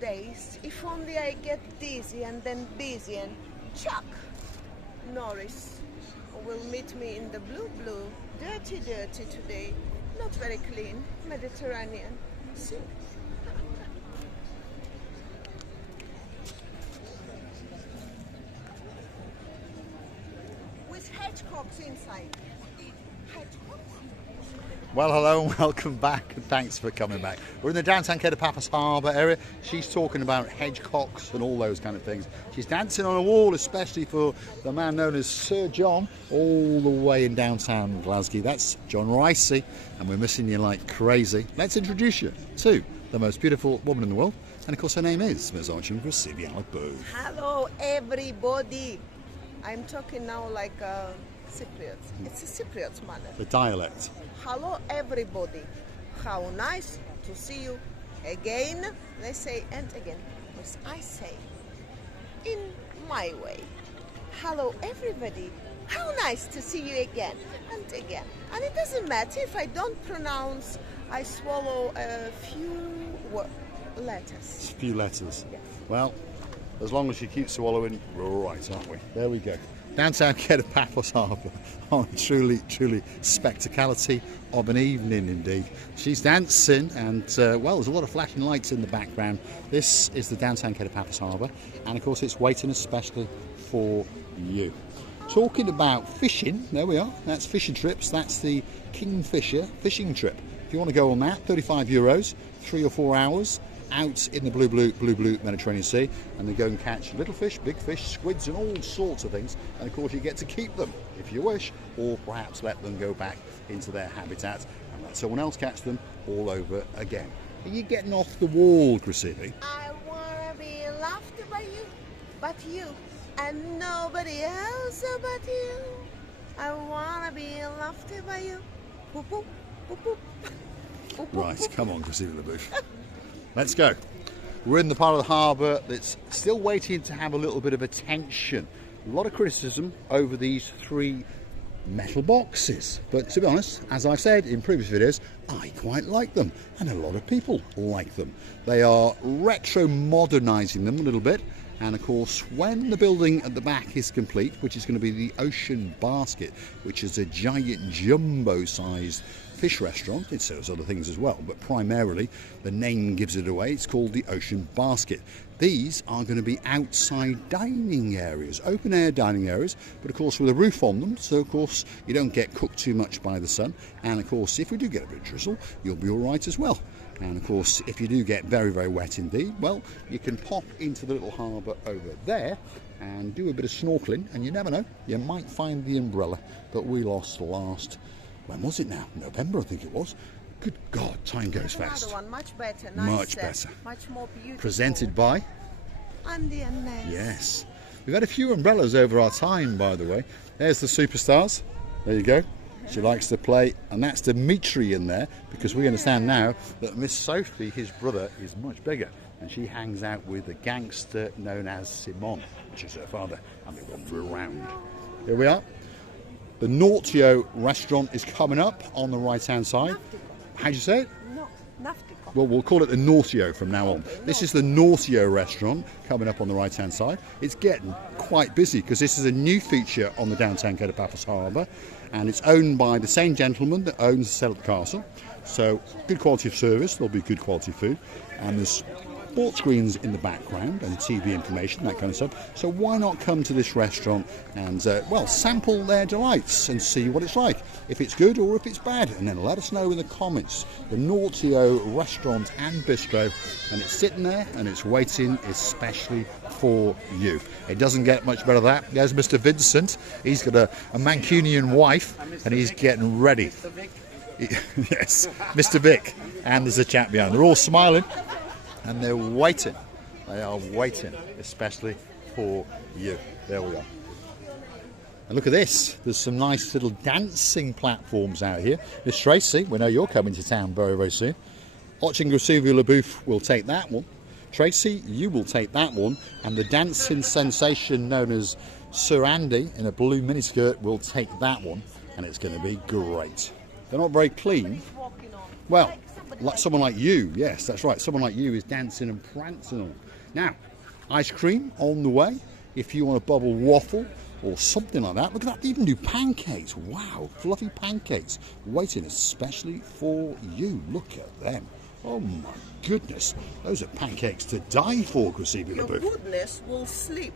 days. If only I get dizzy and then busy and chuck. Norris will meet me in the blue, dirty today. Not very clean, Mediterranean. See? With hedgehogs inside. Hedgehogs? Well, hello and welcome back, and thanks for coming back. We're in the downtown Paphos Harbour area. She's talking about hedgehocks and all those kind of things. She's dancing on a wall, especially for the man known as Sir John, all the way in downtown Glasgow. That's John Ricey, and we're missing you like crazy. Let's introduce you to the most beautiful woman in the world, and of course her name is Ms. Archie Bobo. Hello, everybody. I'm talking now like Cypriots. It's a Cypriot manner. The dialect. Hello, everybody. How nice to see you again. They say and again, because I say in my way. Hello, everybody. How nice to see you again and again. And it doesn't matter if I don't pronounce. I swallow a few letters. Few letters. Yes. Well, as long as you keep swallowing, we're all right, aren't we? There we go. Downtown Paphos Harbour on truly spectacality of an evening indeed. She's dancing and, well, there's a lot of flashing lights in the background. This is the downtown Paphos Harbour, and of course it's waiting especially for you. Talking about fishing, there we are, that's fishing trips, that's the Kingfisher fishing trip. If you want to go on that, €35, 3 or 4 hours. Out in the blue Mediterranean Sea, and they go and catch little fish, big fish, squids and all sorts of things, and of course you get to keep them if you wish, or perhaps let them go back into their habitat and let someone else catch them all over again. Are you getting off the wall, Grisivi? I wanna be loved by you, but you, and nobody else but you. I wanna be loved by you. Boop, boop, boop, boop. Boop, boop, Right, boop. come on, Grisivi LaBouche. Let's go. We're in the part of the harbour that's still waiting to have a little bit of attention. A lot of criticism over these 3 metal boxes. But to be honest, as I've said in previous videos, I quite like them. And a lot of people like them. They are retro modernising them a little bit. And of course, when the building at the back is complete, which is going to be the Ocean Basket, which is a giant jumbo-sized fish restaurant, it serves other things as well, but primarily the name gives it away. It's called the Ocean Basket. These are going to be outside dining areas, open air dining areas, but of course with a roof on them, so of course you don't get cooked too much by the sun, and of course if we do get a bit of drizzle, you'll be all right as well. And of course, if you do get very wet indeed, well, you can pop into the little harbour over there and do a bit of snorkeling, and you never know, you might find the umbrella that we lost last, when was it now? November, I think it was. Good God, time goes fast. Another one, much better, nicer, much better. Much more beautiful. Presented by Andy and Ness. Yes. We've had a few umbrellas over our time, by the way. There's the superstars. There you go. She likes to play, and that's Dimitri in there, because we understand now that Miss Sophie, his brother, is much bigger, and she hangs out with a gangster known as Simon, which is her father, and they wander around. Here we are. The Nio Restaurant is coming up on the right-hand side. How'd you say it? No, Naftico. Well, we'll call it the Nio from now on. This is the Nio Restaurant coming up on the right-hand side. It's getting quite busy because this is a new feature on the downtown Paphos Harbour, and it's owned by the same gentleman that owns the Celtic Castle. So good quality of service, there'll be good quality food, and there's sports screens in the background and TV information, that kind of stuff. So why not come to this restaurant and, well, sample their delights and see what it's like, if it's good or if it's bad, and then let us know in the comments. The Nio Restaurant and Bistro, and it's sitting there and it's waiting especially for you. It doesn't get much better than that. There's Mr. Vincent. He's got a Mancunian wife and he's getting ready. Yes, Mr. Vic, and there's a chap behind. They're all smiling. And they're waiting. They are waiting, especially for you. There we are. And look at this. There's some nice little dancing platforms out here. Miss Tracy, we know you're coming to town very soon. Grisivi LaBouche will take that one. Tracy, you will take that one. And the dancing sensation known as Sir Andy in a blue miniskirt will take that one. And it's going to be great. They're not very clean. Well, like someone like you. Yes, that's right. Someone like you is dancing and prancing on. Now, ice cream on the way. If you want a bubble waffle or something like that. Look at that. They even do pancakes. Wow, fluffy pancakes. Waiting especially for you. Look at them. Oh my goodness. Those are pancakes to die for, Chrissy. Your goodness will sleep.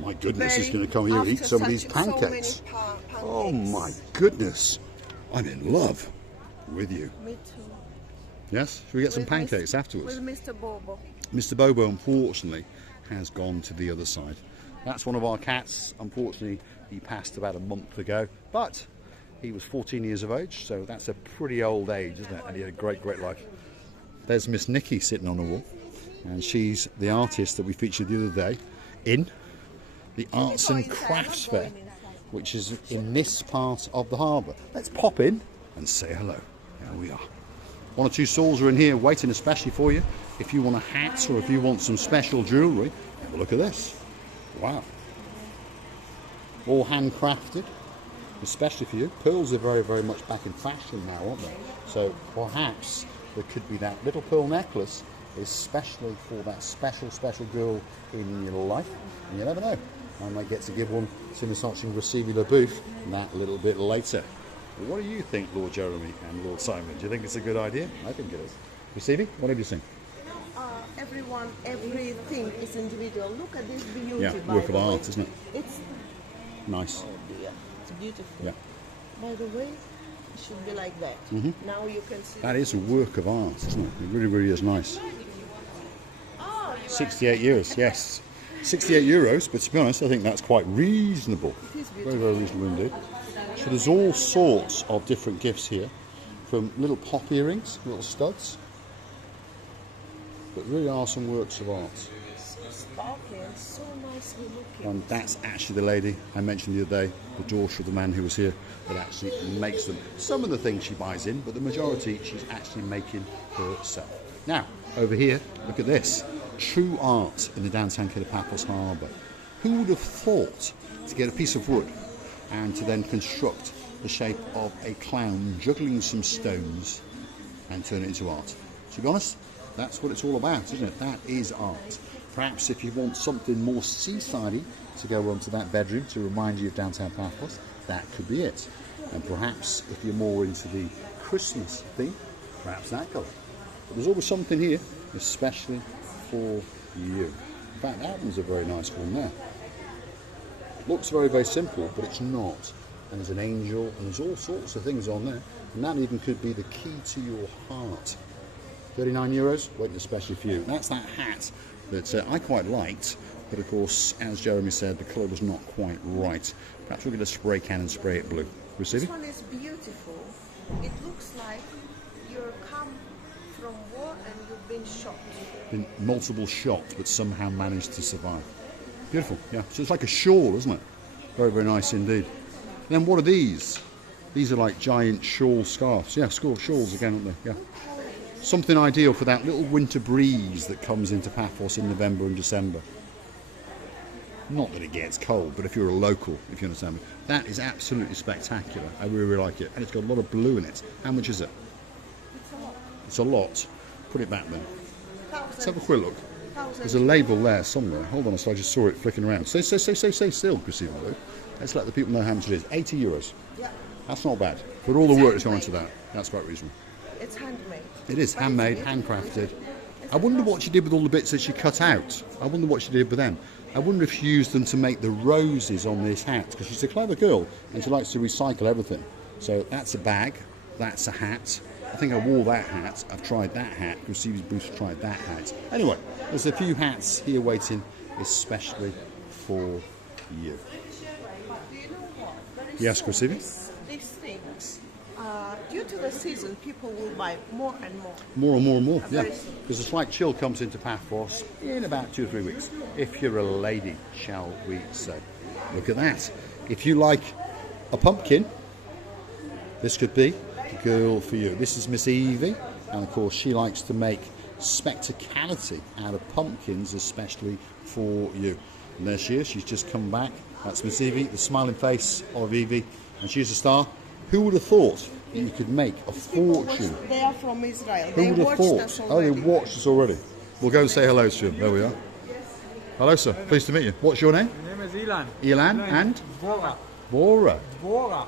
My goodness is going to come here and eat some of these pancakes. Oh my goodness. I'm in love with you. Me too. Yes? Should we get some pancakes afterwards? With Mr. Bobo. Mr. Bobo, unfortunately, has gone to the other side. That's one of our cats. Unfortunately, he passed about a month ago, but he was 14 years of age, so that's a pretty old age, isn't it? And he had a great, great life. There's Miss Nikki sitting on the wall, and she's the artist that we featured the other day in the Arts and Crafts Fair, which is in this part of the harbour. Let's pop in and say hello. Here we are. One or two stalls are in here waiting especially for you. If you want a hat or if you want some special jewellery, have a look at this. Wow. All handcrafted, especially for you. Pearls are very, very much back in fashion now, aren't they? So perhaps there could be that little pearl necklace, especially for that special, special girl in your life. And you never know. I might get to give one to Miss Archie Receiving booth that little bit later. What do you think, Lord Jeremy and Lord Simon? Do you think it's a good idea? I think it is. Receiving, what have you seen? Everyone, everything is individual. Look at this beauty. Yeah, work of art, isn't it? It's nice. Oh dear, it's beautiful. Yeah. By the way, it should be like that. Now you can see. That is a work of art, isn't it? It really, really is nice. 68 euros, yes. 68 euros, but to be honest, I think that's quite reasonable. Very, very reasonable indeed. So there's all sorts of different gifts here, from little pop earrings, little studs, but really are some works of art. So sparkly and so nicely looking. And that's actually the lady I mentioned the other day, the daughter of the man who was here, that actually makes them. Some of the things she buys in, but the majority she's actually making herself. Now, over here, look at this. True art in the downtown Cape of Paphos Harbour. Who would have thought to get a piece of wood and to then construct the shape of a clown juggling some stones and turn it into art? To be honest, that's what it's all about, isn't it? That is art. Perhaps if you want something more seaside-y to go onto that bedroom to remind you of downtown Paphos, that could be it. And perhaps if you're more into the Christmas theme, perhaps that colour. But there's always something here, especially for you. In fact, that one's a very nice one there. Looks very, very simple, but it's not. And there's an angel, and there's all sorts of things on there. And that even could be the key to your heart. 39 euros, waiting especially for you. That's that hat that I quite liked, but of course, as Jeremy said, the colour was not quite right. Perhaps we'll get a spray can and spray it blue. Receiving? This one is beautiful. It looks like you're come from war and you've been shot. Been multiple shots, but somehow managed to survive. Beautiful, yeah. So it's like a shawl, isn't it? Very, very nice indeed. And then what are these? These are like giant shawl scarves. Yeah, shawls again, aren't they? Yeah. Something ideal for that little winter breeze that comes into Paphos in November and December. Not that it gets cold, but if you're a local, if you understand me, that is absolutely spectacular. I really, really like it. And it's got a lot of blue in it. How much is it? It's a lot. It's a lot. Put it back then. Let's have a quick look. Thousand. There's a label there somewhere. Hold on, so I just saw it flicking around. Stay still, Christina. Let's let the people know how much it is. 80 euros. Yeah. That's not bad. For all the work that's gone into that, that's quite reasonable. It's handmade. It is handmade, handcrafted. I wonder what she did with all the bits that she cut out. I wonder what she did with them. I wonder if she used them to make the roses on this hat, because she's a clever girl and she likes to recycle everything. So that's a bag, that's a hat. I think I wore that hat. I've tried that hat. Receivers Booth tried that hat. Anyway, there's a few hats here waiting, especially for you. Do you know what? Yes, Chrissy? These things, due to the season, people will buy more and more. More and more and more, yeah. Very soon. Because a slight chill comes into Paphos in about 2 or 3 weeks. If you're a lady, shall we say. Look at that. If you like a pumpkin, this could be the girl for you. This is Miss Evie, and of course she likes to make spectacality out of pumpkins, especially for you. And there she is. She's just come back. That's Miss Evie, the smiling face of Evie, and she's a star. Who would have thought you could make a fortune. They are from Israel. Who They would have watched thought? us Oh, they already. watched us already. We'll go and say hello to him. There we are. Hello, sir. Pleased to meet you. What's your name? My name is Ilan. Ilan and? Dvora. Bora. Dvora.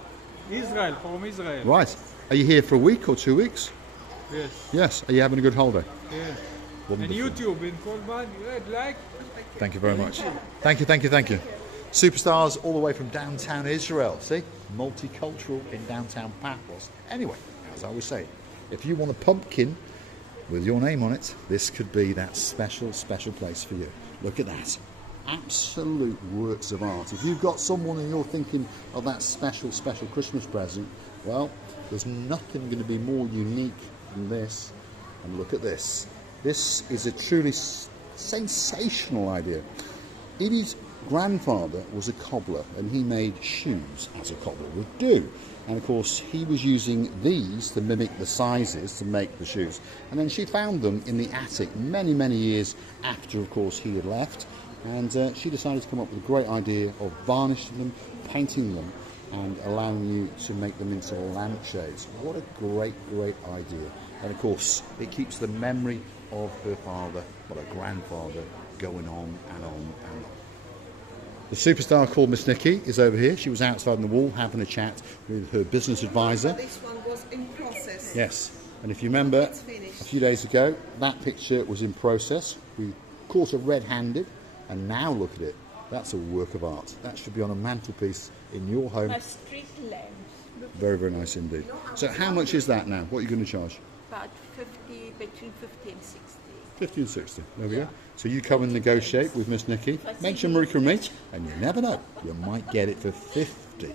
Israel, from Israel. Right. Are you here for a week or 2 weeks? Yes. Yes. Are you having a good holiday? Yes. And Wonderful. YouTube in Colban, red like. Thank you very much. Thank you, thank you, thank you. Superstars all the way from downtown Israel. See? Multicultural in downtown Paphos. Anyway, as I was saying, if you want a pumpkin with your name on it, this could be that special, special place for you. Look at that. Absolute works of art. If you've got someone and you're thinking of that special, special Christmas present, well, there's nothing going to be more unique than this. And look at this. This is a truly sensational idea. Edie's grandfather was a cobbler and he made shoes as a cobbler would do. And of course he was using these to mimic the sizes to make the shoes. And then she found them in the attic many, many years after, of course, he had left. And she decided to come up with a great idea of varnishing them, painting them, and allowing you to make them into lampshades. What a great, great idea. And of course, it keeps the memory of her father, well, her grandfather, going on and on and on. The superstar called Miss Nikki is over here. She was outside on the wall having a chat with her business advisor. This one was in process. Yes, and if you remember, It's finished. a few days ago, that picture was in process. We caught her red-handed, and now look at it. That's a work of art. That should be on a mantelpiece in your home. A street lamp, Very, very nice indeed. So how much is that now? What are you going to charge? about 50, between 50 and 60. 50 and 60. There we go. So you come and negotiate with Miss Nikki. Mention Marika and me, and you never know. You might get it for 50.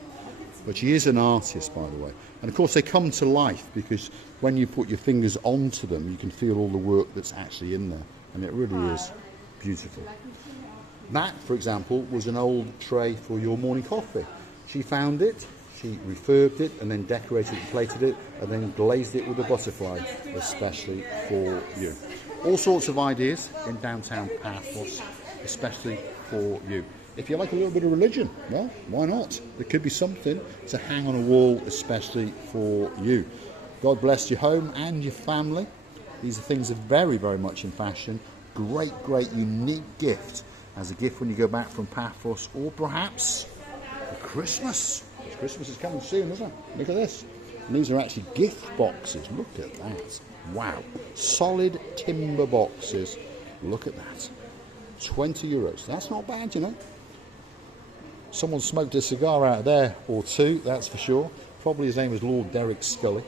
But she is an artist, by the way. And of course, they come to life because when you put your fingers onto them, you can feel all the work that's actually in there. And it really is beautiful. That, for example, was an old tray for your morning coffee. She found it, she refurbed it, and then decorated and plated it, and then glazed it with a butterfly, especially for you. All sorts of ideas in downtown Paphos, especially for you. If you like a little bit of religion, well, why not? There could be something to hang on a wall, especially for you. God bless your home and your family. These are things that are very, very much in fashion. Great, great, unique gift as a gift when you go back from Paphos, or perhaps for Christmas. Because Christmas is coming soon, isn't it? Look at this. And these are actually gift boxes. Look at that. Wow. Solid timber boxes. Look at that. 20 euros. That's not bad, you know. Someone smoked a cigar out there or two, that's for sure. Probably his name was Lord Derek Scully.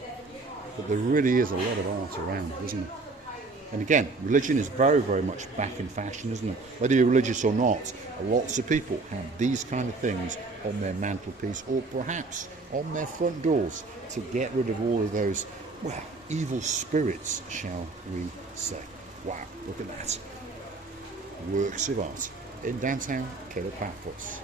But there really is a lot of art around, isn't there? And again, religion is very, very much back in fashion, isn't it? Whether you're religious or not, lots of people have these kind of things on their mantelpiece or perhaps on their front doors to get rid of all of those, well, evil spirits, shall we say. Wow, look at that. Works of art in downtown Paphos.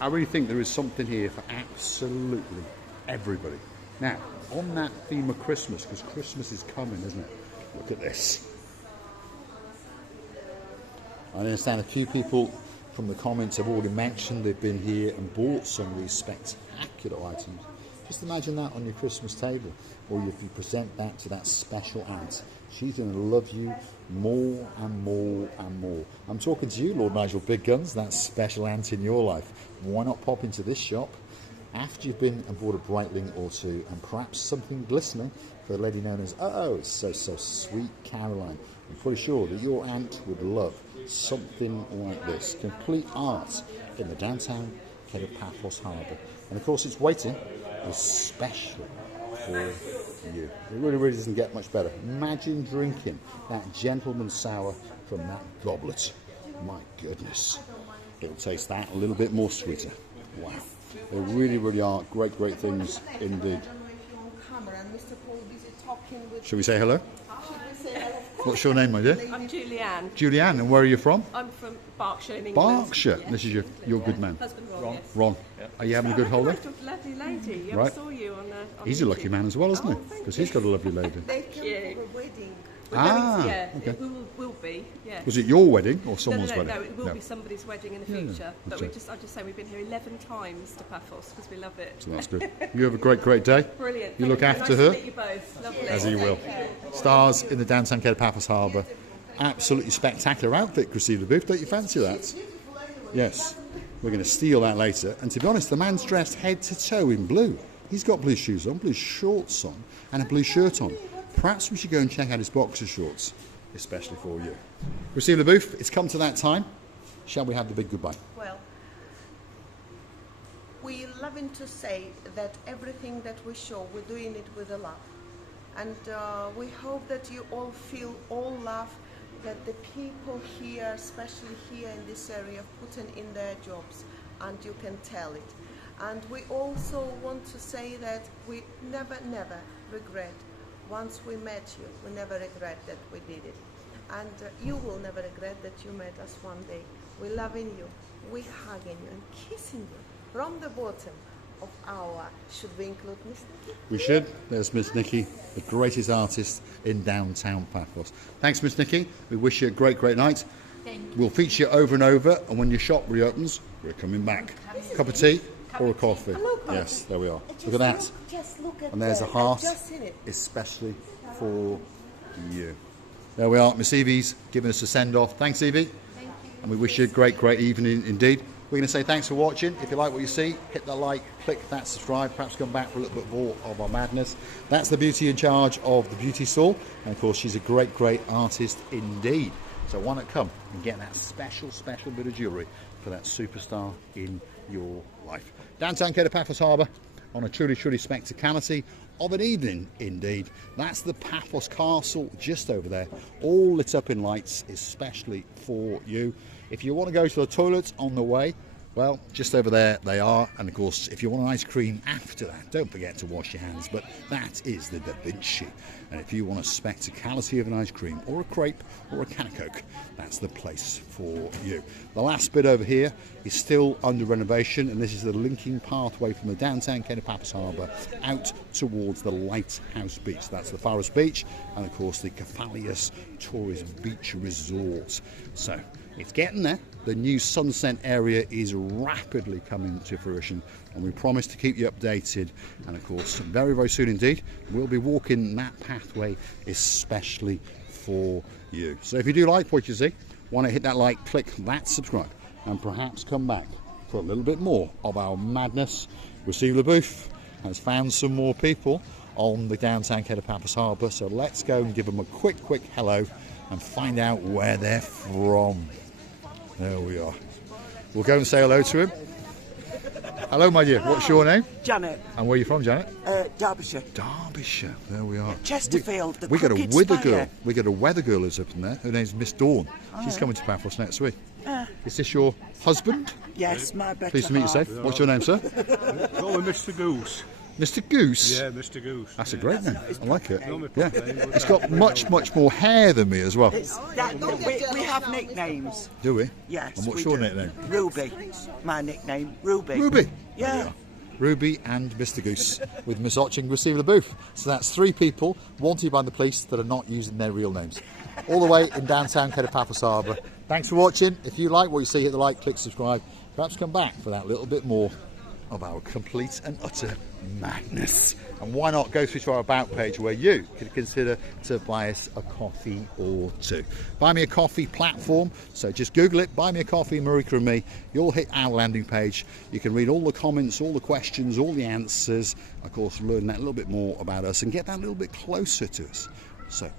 I really think there is something here for absolutely everybody. Now, on that theme of Christmas, because Christmas is coming, isn't it? Look at this. I understand a few people from the comments have already mentioned they've been here and bought some of these spectacular items. Just imagine that on your Christmas table, or if you present that to that special aunt. She's going to love you more and more and more. I'm talking to you, Lord Nigel Big Guns, that special aunt in your life. Why not pop into this shop after you've been and bought a Breitling or two, and perhaps something glistening for a lady known as, oh, it's so sweet Caroline. I'm pretty sure that your aunt would love something like this. Complete art in the downtown Paphos Harbour. And of course it's waiting especially for you. It really, really doesn't get much better. Imagine drinking that gentleman's sour from that goblet. My goodness. It'll taste that a little bit more sweeter. Wow. They really, really are great, great things indeed. Shall we say hello? What's your name, my dear? I'm Julianne. Julianne, and where are you from? I'm from Berkshire in England. Berkshire. Yeah. This is your good man. Husband Ron. Yes. Ron. Are you having a good holiday? A lovely lady. I Right. saw you on He's a lucky YouTube. man as well, isn't he? Oh, thank Because you. he's got a lovely lady. They came for a wedding. We're Ah, going to, yeah, okay. it will be, yeah. Was it your wedding or No, someone's no, wedding? no, it will be somebody's wedding in the future. But that's I'm just saying we've been here 11 times to Paphos because we love it. So that's good. You have a great day. Brilliant. You look Thank after nice her. To meet you both. Lovely. As you will. Stars in the downtown Cape Paphos Harbour. Absolutely spectacular outfit, Christina Booth. Don't you fancy that? Yes. We're going to steal that later. And to be honest, the man's dressed head to toe in blue. He's got blue shoes on, blue shorts on, and a blue shirt on. Perhaps we should go and check out his boxer shorts, especially for you. Christina Booth, it's come to that time. Shall we have the big goodbye? Well, we're loving to say that everything that we show, we're doing it with a love. And we hope that you all feel all love that the people here, especially here in this area, putting in their jobs, and you can tell it. And we also want to say that we never regret. Once we met you, we never regret that we did it. And you will never regret that you met us one day. We're loving you, we're hugging you and kissing you from the bottom of our, should we include Miss Nikki? We should. There's Miss Nikki, the greatest artist in downtown Paphos. Thanks, Miss Nikki. We wish you a great night. Thank you. We'll feature you over and over, and when your shop reopens, we're coming back. Cup of tea or a coffee? Yes, there we are. Look at that. Just look at And there's a that. heart, I've just seen it. especially for you. There we are. Miss Evie's giving us a send-off. Thanks, Evie. Thank you. And we wish you a great evening indeed. We're going to say thanks for watching. If you like what you see, hit that like, click that subscribe, perhaps come back for a little bit more of our madness. That's the beauty in charge of the beauty stall. And of course, she's a great artist indeed. So why not come and get that special bit of jewellery for that superstar in your life. Downtown Cape Paphos Harbour on a truly spectacality of an evening indeed. That's the Paphos Castle just over there, all lit up in lights, especially for you. If you want to go to the toilets on the way, well, just over there they are. And of course, if you want an ice cream after that, don't forget to wash your hands. But that is the Da Vinci. And if you want a spectacality of an ice cream or a crepe or a can of Coke, that's the place for you. The last bit over here is still under renovation, and this is the linking pathway from the downtown Cape Paphos Harbour out towards the Lighthouse Beach. That's the Forest Beach, and of course the Cephalius Tourism Beach Resort. So it's getting there. The new sunset area is rapidly coming to fruition, and we promise to keep you updated. And of course, very soon indeed, we'll be walking that pathway especially for you. So if you do like what you see, want to hit that like, click that subscribe, and perhaps come back for a little bit more of our madness. Receive the Booth has found some more people on the downtown Cape Paphos Harbour, so let's go and give them a quick hello and find out where they're from. There we are. We'll go and say hello to him. Hello, my dear. What's your name? Janet, And where are you from, Janet? Derbyshire. Derbyshire. There we are. Chesterfield, the We got a crooked weather spire. girl. We got a weather girl lives up in there. Her name's Miss Dawn. She's coming to Paphos next week. Is this your husband? Yes, my better Pleased to meet you, half. sir. What's your name, sir? Go with Mr. Goose. Mr. Goose. Yeah, Mr. Goose. That's a great name. I like it. No, my Yeah. proper name, but It's got much more hair than me as well. We have nicknames. Do we? Yes. And what's we your do. nickname? Ruby. My nickname, Ruby. Ruby. Yeah. Ruby and Mr. Goose with Miss Otching Receive the Booth. So that's 3 people wanted by the police that are not using their real names. All the way in downtown Cape Paphos Harbour. Thanks for watching. If you like what you see, hit the like, click subscribe. Perhaps come back for that little bit more of our complete and utter madness. And why not go through to our About page where you could consider to buy us a coffee or two. Buy Me a Coffee platform, so just Google it, Buy Me a Coffee, Marika and me. You'll hit our landing page. You can read all the comments, all the questions, all the answers. Of course, learn that little bit more about us and get that little bit closer to us. So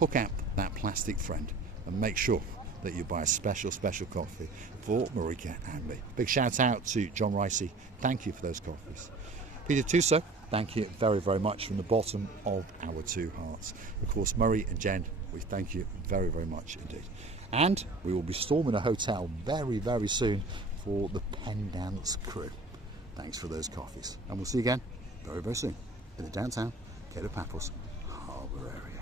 hook out that plastic friend and make sure that you buy a special coffee for Marika and me. Big shout out to John Ricey. Thank you for those coffees. Peter Tuso, thank you very much from the bottom of our 2 hearts. Of course, Murray and Jen, we thank you very much indeed. And we will be storming a hotel very soon for the Pen Dance crew. Thanks for those coffees. And we'll see you again very soon in the downtown Cape Paphos Harbour area.